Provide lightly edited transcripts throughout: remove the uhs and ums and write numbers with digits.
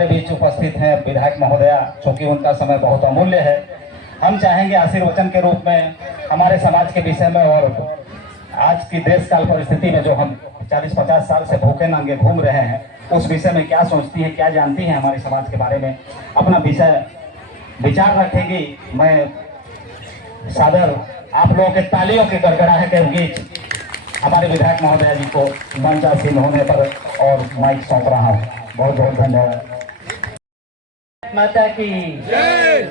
हमारे बीच उपस्थित हैं विधायक महोदया, चूंकि उनका समय बहुत अमूल्य है। हम चाहेंगे आशीर्वचन के रूप में हमारे समाज के विषय में और आज की देश काल परिस्थिति में जो हम 40-50 साल से भूखे नंगे घूम रहे हैं, उस विषय में क्या सोचती हैं, क्या जानती हैं हमारे समाज के बारे में, अपना विचार रखेंगी। मैं सादर आप लोगों के तालियों के गड़गड़ाहट के बीच हमारे विधायक महोदया जी को मंचासीन होने पर और माइक सौंप रहा हूँ। बहुत बहुत धन्यवाद। माता की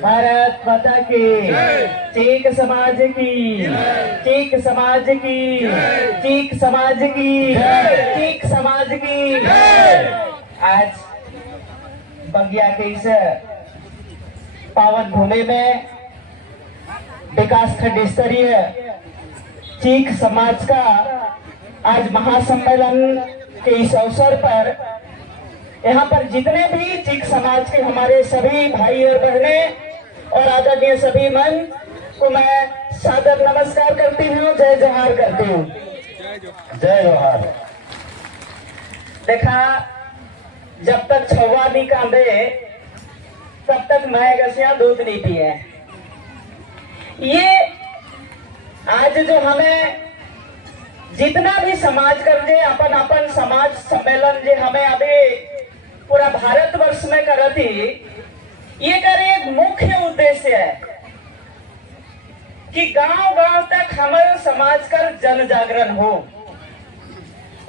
भारत माता की, चीक समाज की, चीक समाज की, चीक समाज की, चीक समाज की। आज बगिया के इस पावन भूमि में विकास खंड स्तरीय चीक समाज का आज महासम्मेलन के इस अवसर पर यहाँ पर जितने भी चीक समाज के हमारे सभी भाई और बहनें और आदरणीय सभी मन को मैं सादर नमस्कार करती हूँ, जय जोहार करती हूँ। जय जोहार। देखा, जब तक छवा नहीं कांदे तब तक मैं गसिया दूध नहीं पिए। ये आज जो हमें जितना भी समाज कर दे अपन अपन समाज सम्मेलन जो हमें अभी पूरा भारतवर्ष में करती, ये कर एक मुख्य उद्देश्य है कि गांव-गांव तक हमारे समाज का जन जागरण हो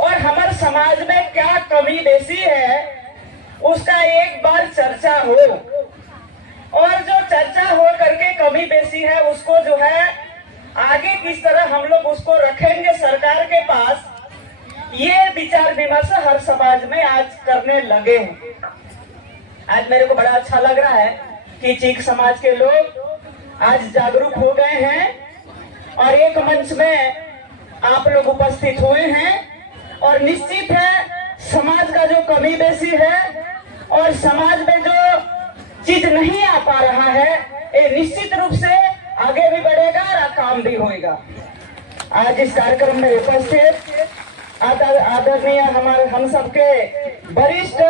और हमारे समाज में क्या कमी बेसी है उसका एक बार चर्चा हो, और जो चर्चा हो करके कमी बेसी है उसको जो है आगे किस तरह हम लोग उसको रखेंगे सरकार के पास, ये विचार विमर्श हर समाज में आज करने लगे हैं। आज मेरे को बड़ा अच्छा लग रहा है कि चीक समाज के लोग आज जागरूक हो गए हैं और एक मंच में आप लोग उपस्थित हुए हैं, और निश्चित है समाज का जो कमी बेसी है और समाज में जो चीज नहीं आ पा रहा है, ये निश्चित रूप से आगे भी बढ़ेगा और काम भी होगा। आज इस कार्यक्रम में उपस्थित आदरणीय हमारे हम सबके वरिष्ठ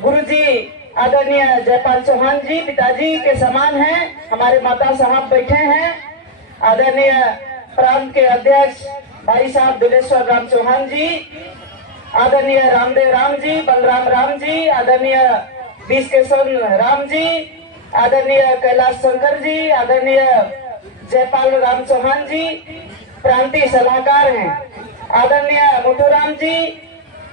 गुरुजी आदरणीय जयपाल चौहान जी, पिताजी के समान हैं, हमारे माता साहब बैठे हैं, आदरणीय प्रांत के अध्यक्ष भाई साहब दिलेश्वर राम चौहान जी, आदरणीय रामदेव राम जी, बलराम राम जी, आदरणीय बीस केशव राम जी, आदरणीय कैलाश शंकर जी, आदरणीय जयपाल राम चौहान जी प्रांतीय सलाहकार हैं, आदरणीय मुथुराम जी,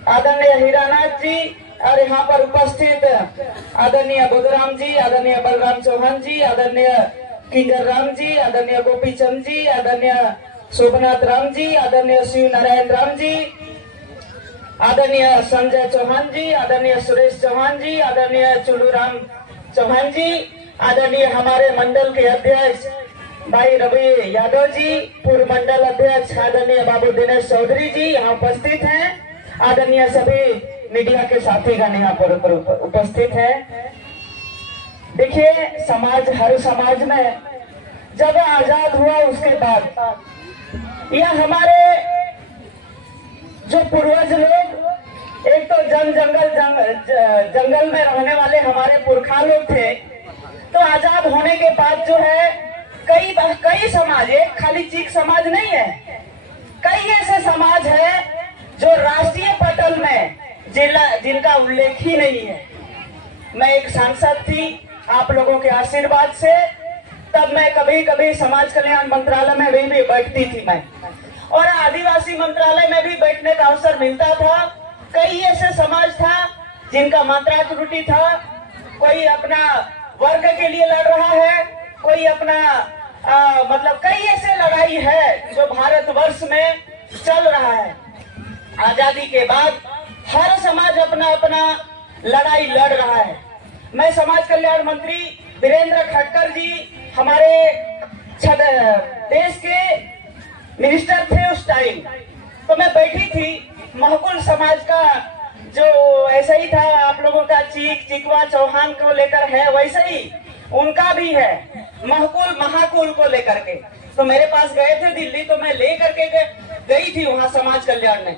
आदरणीय हीरानाथ जी, और यहाँ पर उपस्थित आदरणीय बुधराम जी, आदरणीय बलराम चौहान जी, आदरणीय किंजर राम जी, आदरणीय गोपीचंद जी, आदरणीय शोभनाथ राम जी, आदरणीय शिव नारायण राम जी, आदरणीय संजय चौहान जी, आदरणीय सुरेश चौहान जी, आदरणीय चुलू राम चौहान जी, आदरणीय हमारे मंडल के अध्यक्ष भाई रवि यादव जी, पूर्व मंडल अध्यक्ष आदरणीय बाबू दिनेश चौधरी जी यहाँ उपस्थित हैं, आदरणीय सभी मीडिया के साथीगण यहाँ पर उपस्थित हैं। देखिए, समाज हर समाज में जब आजाद हुआ उसके बाद यह हमारे जो पूर्वज लोग, एक तो जंगल में रहने वाले हमारे पुरखा लोग थे, तो आजाद होने के बाद जो है कई समाज, एक खाली चीक समाज नहीं है, कई ऐसे समाज है जो राष्ट्रीय पटल में जिनका उल्लेख ही नहीं है। मैं एक सांसद थी, आप लोगों के आशीर्वाद से, तब मैं कभी कभी समाज कल्याण मंत्रालय में भी बैठती थी मैं, और आदिवासी मंत्रालय में भी बैठने का अवसर मिलता था। कई ऐसे समाज था जिनका मात्रा त्रुटि था, कोई अपना वर्ग के लिए लड़ रहा है, कोई अपना मतलब कई ऐसे लड़ाई है जो भारतवर्ष में चल रहा है। आजादी के बाद हर समाज अपना अपना लड़ाई लड़ रहा है। मैं समाज कल्याण मंत्री वीरेंद्र खटकर जी हमारे देश के मिनिस्टर थे उस टाइम, तो मैं बैठी थी, महकुल समाज का जो ऐसा ही था, आप लोगों का चिकवा चौहान को लेकर है, वैसे ही उनका भी है, महकुल महाकुल को लेकर के। तो मेरे पास गए थे दिल्ली, तो मैं ले करके गई थी वहाँ समाज कल्याण में।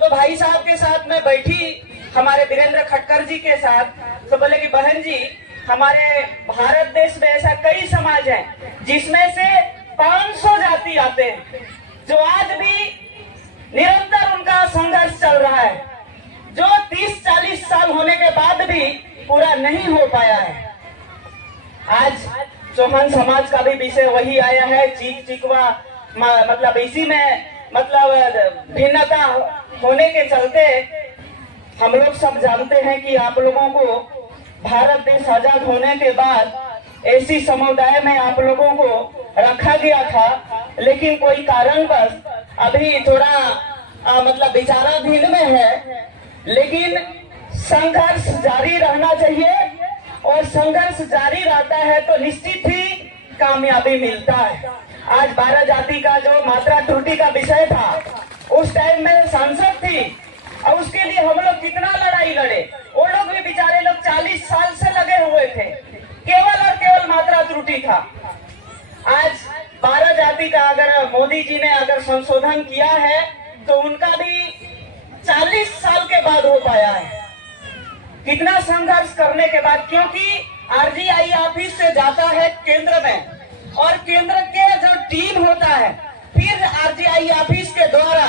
तो भाई साहब के साथ मैं बैठी, हमारे वीरेंद्र खटकर जी के साथ, तो बोले कि बहन जी, हमारे भारत देश में ऐसा कई समाज हैं जिसमें से 500 जाति आते हैं, जो आज भी निरंतर उनका संघर्ष चल रहा है, जो 30-40 साल होने के बाद भी पूरा नहीं हो पाया है। आज चौहान समाज का भी विषय वही आया है, चीख चिकवा, मतलब इसी में मतलब भिन्नता होने के चलते हम लोग सब जानते हैं कि आप लोगों को भारत देश आजाद होने के बाद ऐसी समुदाय में आप लोगों को रखा गया था, लेकिन कोई कारणवश अभी थोड़ा मतलब विचाराधीन में है, लेकिन संघर्ष जारी रहना चाहिए, और संघर्ष जारी रहता है तो निश्चित ही कामयाबी मिलता है। आज 12 जाति का जो मात्रा त्रुटि का विषय था, उस टाइम में सांसद थी और उसके लिए हम लोग कितना लड़ाई लड़े, वो लोग भी बेचारे लोग 40 साल से लगे हुए थे, केवल और केवल मात्रा त्रुटि था। आज 12 जाति का अगर मोदी जी ने अगर संशोधन किया है तो उनका भी 40 साल के बाद हो पाया है। कितना संघर्ष करने के बाद, क्योंकि आरजीआई ऑफिस से जाता है केंद्र में, और केंद्र के जो टीम होता है फिर आरजीआई ऑफिस के द्वारा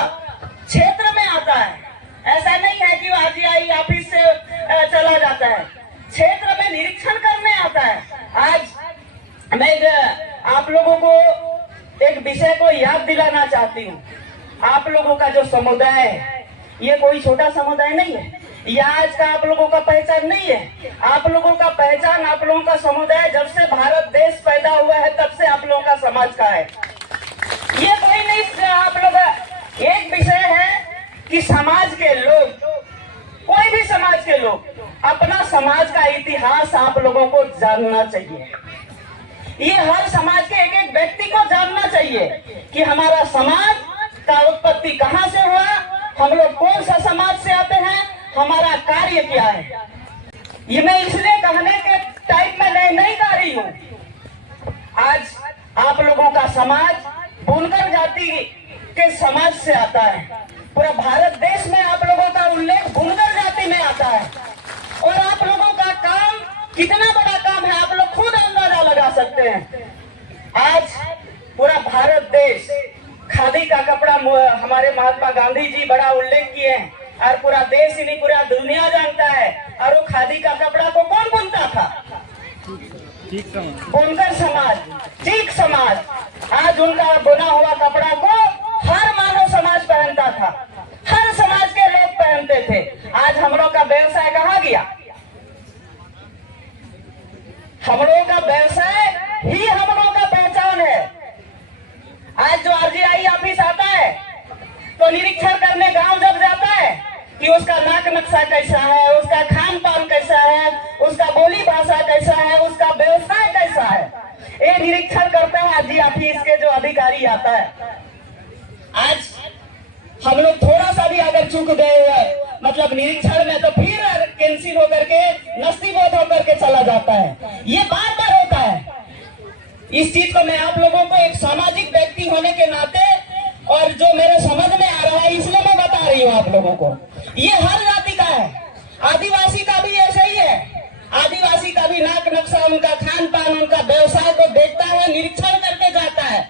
क्षेत्र में आता है। ऐसा नहीं है कि आरजीआई ऑफिस से चला जाता है, क्षेत्र में निरीक्षण करने आता है। आज मैं आप लोगों को एक विषय को याद दिलाना चाहती हूँ। आप लोगों का जो समुदाय है, ये कोई छोटा समुदाय नहीं है, यह आज का आप लोगों का पहचान नहीं है। आप लोगों का पहचान, आप लोगों का समुदाय जब से भारत देश पैदा हुआ है तब से आप लोगों का समाज का है। ये कोई नहीं, आप लोग एक विषय है कि समाज के लोग, कोई भी समाज के लोग, अपना समाज का इतिहास आप लोगों को जानना चाहिए। ये हर समाज के एक एक व्यक्ति को जानना चाहिए कि हमारा समाज का उत्पत्ति कहाँ से हुआ, हम लोग कौन सा समाज से आते हैं, हमारा कार्य क्या है। ये मैं इसलिए कहने के टाइप में नहीं कह रही हूँ। आज आप लोगों का समाज बुनकर जाति के समाज से आता है। पूरा भारत देश में आप लोगों का उल्लेख बुनकर जाति में आता है, और आप लोगों का काम कितना बड़ा काम है आप लोग खुद अंदाजा लगा सकते हैं। आज पूरा भारत देश खादी का कपड़ा, हमारे महात्मा गांधी जी बड़ा उल्लेख किए हैं, और पूरा देश ही नहीं पूरा दुनिया जानता है। और वो खादी का कपड़ा को कौन बुनता था? बुनकर समाज, चीख समाज। आज उनका बुना हुआ कपड़ा को हर मानव समाज पहनता था, हर समाज के लोग पहनते थे। आज हम लोग का व्यवसाय कहाँ गया? हम लोगों का व्यवसाय ही हम लोगों का पहचान है। आज जो आरजीआई ऑफिस आता है तो निरीक्षण करने गांव जब जाता है कि उसका नाक नक्शा कैसा है, उसका खान पान कैसा है, उसका बोली भाषा कैसा है, उसका व्यवसाय कैसा है, ये निरीक्षण करते हैं आरजी ऑफिस के जो अधिकारी आता है। आज हम लोग थोड़ा सा भी अगर चूक गए मतलब निरीक्षण में, तो फिर कैंसिल होकर के, नसीबोध होकर के चला जाता है। ये बार बार होता है। इस चीज को मैं आप लोगों को एक सामाजिक व्यक्ति होने के नाते, और जो मेरे समझ में आ रहा है इसलिए मैं बता रही हूँ आप लोगों को। ये हर जाति का है, आदिवासी का भी ऐसा ही है। आदिवासी का भी नाक नक्शा, उनका खान पान, उनका व्यवसाय को देखता है, निरीक्षण करके जाता है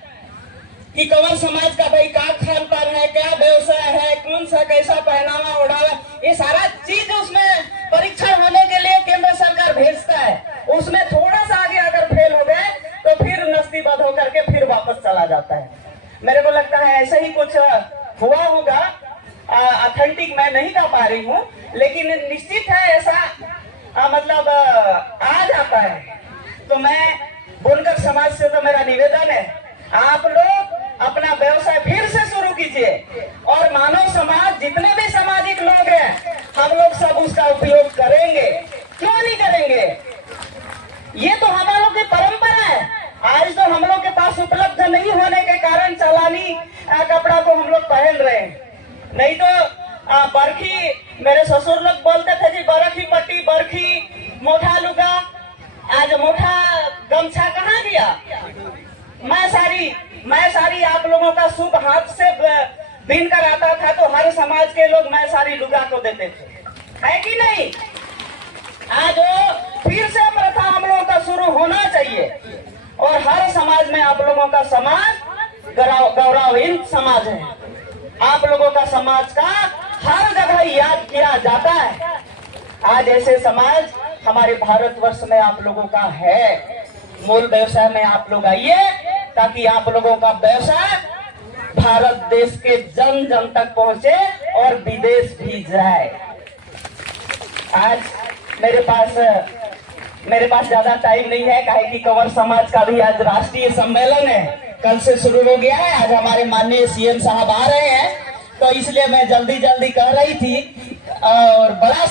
कि कौन समाज का भाई क्या खान पान है, क्या व्यवसाय है, कौन सा कैसा पहनावा ओढ़ावा, ये सारा चीज उसमें परीक्षण होने के लिए केंद्र सरकार भेजता है। उसमें थोड़ा सा आगे अगर फेल हो गए तो फिर नस्तीबद्ध होकर के फिर वापस चला जाता है। मेरे को लगता है ऐसा ही कुछ हुआ होगा। ऑथेंटिक मैं नहीं कह पा रही हूँ, लेकिन निश्चित है ऐसा मतलब आ जाता है। तो मैं बुनकर समाज से तो मेरा निवेदन है, आप लोग अपना व्यवसाय फिर से शुरू कीजिए, और मानव समाज जितने भी सामाजिक लोग हैं हम लोग सब उसका उपयोग करेंगे। क्यों नहीं करेंगे? ये तो हम लोग की परंपरा है। आज तो हम लोग के पास उपलब्ध नहीं होने के कारण चालानी कपड़ा को हम लोग पहन रहे हैं। नहीं तो बरखी, मेरे ससुर लोग बोलते थे जी बरखी पट्टी, बरखी मोटा लुगा। आज मोटा गमछा कहाँ गया? मैं सारी आप लोगों का शुभ हाथ से बीन कर आता था, तो हर समाज के लोग मैं सारी लुगा को देते थे, है कि नहीं? आज वो और हर समाज में आप लोगों का समाज गौरवहीन समाज है। आप लोगों का समाज का हर जगह याद किया जाता है। आज ऐसे समाज हमारे भारतवर्ष में आप लोगों का है। मूल व्यवसाय में आप लोग आइए ताकि आप लोगों का व्यवसाय भारत देश के जन जन तक पहुंचे और विदेश भी जाए। आज मेरे पास ज्यादा टाइम नहीं है, काहे कि कंवर समाज का भी आज राष्ट्रीय सम्मेलन है, कल से शुरू हो गया है। आज हमारे माननीय सीएम साहब आ रहे हैं, तो इसलिए मैं जल्दी कह रही थी। और बड़ा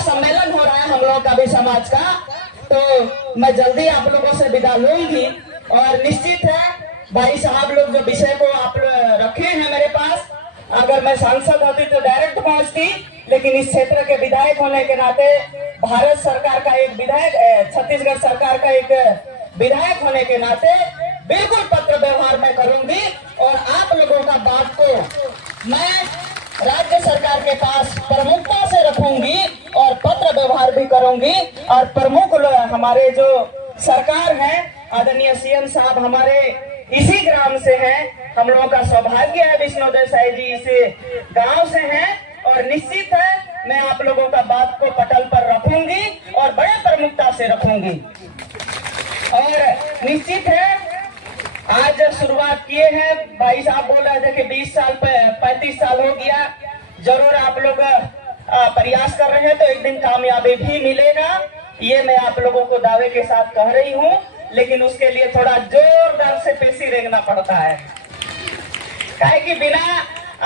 सम्मेलन हो रहा है हम लोगों का भी समाज का, तो मैं जल्दी आप लोगों से विदा लूंगी। और निश्चित है भाई साहब लोग जो विषय को आप रखे हैं मेरे पास, अगर मैं सांसद होती तो डायरेक्ट पहुंचती, लेकिन इस क्षेत्र के विधायक होने के नाते, भारत सरकार का एक विधायक, छत्तीसगढ़ सरकार का एक विधायक होने के नाते बिल्कुल पत्र व्यवहार में करूंगी। और आप लोगों का बात को मैं राज्य सरकार के पास प्रमुखता से रखूंगी और पत्र व्यवहार भी करूंगी। और प्रमुख हमारे जो सरकार है, आदरणीय सीएम साहब हमारे इसी ग्राम से हैं। हम लोगों का सौभाग्य है विष्णुदेव साई जी इस गांव से हैं। और निश्चित है मैं आप लोगों का बात को पटल पर रखूंगी और बड़े प्रमुखता से रखूंगी। और निश्चित है आज शुरुआत किए हैं, भाई साहब बोल रहे थे कि 20 साल 35 साल हो गया। जरूर आप लोग प्रयास कर रहे हैं तो एक दिन कामयाबी भी मिलेगा, ये मैं आप लोगों को दावे के साथ कह रही हूँ। लेकिन उसके लिए थोड़ा जोरदार से पेशी रेंगना पड़ता है, काहे कि बिना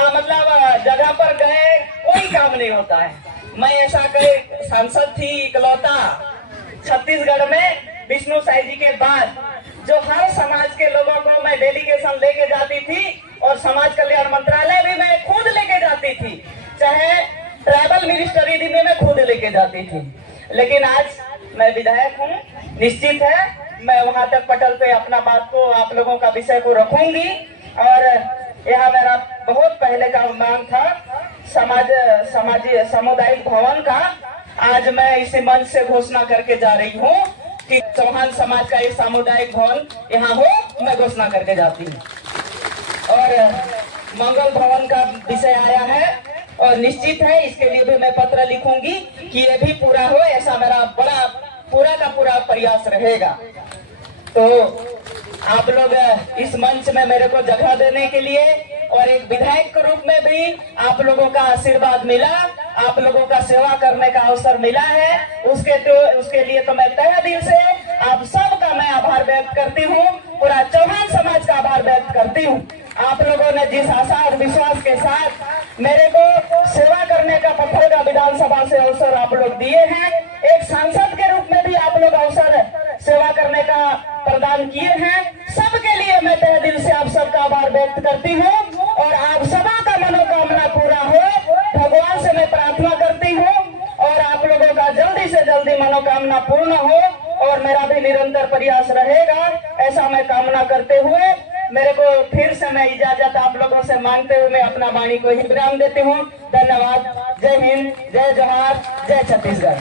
मतलब जगह पर गए कोई काम नहीं होता है। मैं ऐसा कई सांसद थी इकलौता छत्तीसगढ़ में विष्णु साई जी के बाद, जो हर समाज के लोगों को मैं डेलीगेशन लेके जाती थी। और समाज कल्याण मंत्रालय भी मैं खुद लेके जाती थी, चाहे ट्राइबल मिनिस्ट्री भी मैं खुद लेके जाती थी। लेकिन आज मैं विधायक हूँ, निश्चित है मैं वहां तक पटल पे अपना बात को, आप लोगों का विषय को रखूंगी। और यहाँ मेरा बहुत पहले का मांग था सामुदायिक भवन का। आज मैं इसी मंच से घोषणा करके जा रही हूँ कि चौहान समाज का एक सामुदायिक भवन यहाँ हो, मैं घोषणा करके जाती हूँ। और मंगल भवन का विषय आया है और निश्चित है इसके लिए भी मैं पत्र लिखूंगी कि ये भी पूरा हो, ऐसा मेरा बड़ा पूरा का पूरा प्रयास रहेगा। तो आप लोग इस मंच में मेरे को जगह देने के लिए और एक विधायक के रूप में भी आप लोगों का आशीर्वाद मिला, आप लोगों का सेवा करने का अवसर मिला है, उसके लिए तो मैं तहे दिल से आप सबका मैं आभार व्यक्त करती हूँ, पूरा चौहान समाज का आभार व्यक्त करती हूँ। आप लोगों ने जिस आशा और विश्वास के साथ मेरे को सेवा करने का पत्थरगा विधानसभा से अवसर आप लोग दिए हैं, एक सांसद के रूप में भी आप लोग अवसर सेवा करने का प्रदान किए हैं, सबके लिए मैं तहे दिल से आप सबका आभार व्यक्त करती हूँ। और आप सबा का मनोकामना पूरा हो, भगवान से मैं प्रार्थना करती हूँ और आप लोगों का जल्दी से जल्दी मनोकामना पूर्ण हो और मेरा भी निरंतर प्रयास रहेगा, ऐसा मैं कामना करते हुए मेरे को फिर से मैं इजाजत आप लोगों से मांगते हुए मैं अपना वाणी को ही विराम देती हूँ। धन्यवाद। जय हिंद, जय जोहार, जय छत्तीसगढ़।